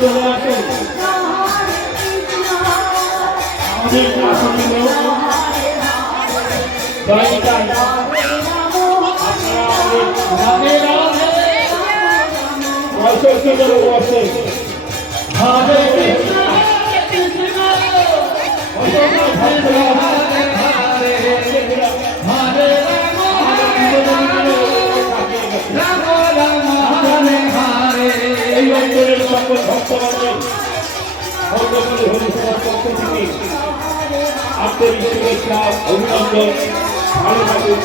চলে আসেন আমাদের আসলে দয়াটাই বসে হরে কৃষ্ণ এই অঞ্চলের সকল ভক্তবাদের সর্বোপরি হরিসভার পক্ষ থেকে আন্তরিক শুভেচ্ছা অভিনন্দন ভালো থাকুন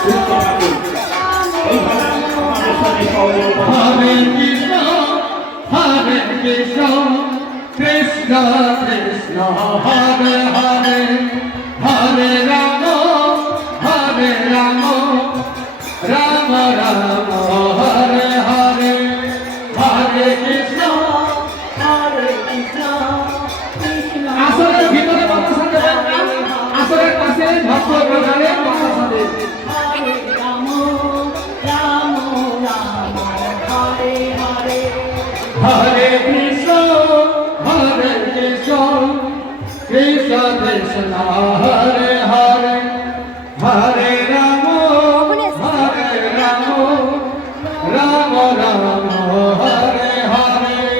সুস্থ থাকুন এইখানে আমাদের সাথে সহযোগিতা হরে কৃষ্ণ কৃষ্ণ কৃষ্ণ হরে হরে হরে রাম রাম রাম হরে হরে হরে কৃষ্ণ আসরের ভিতরে আসরের কাছে ভক্ত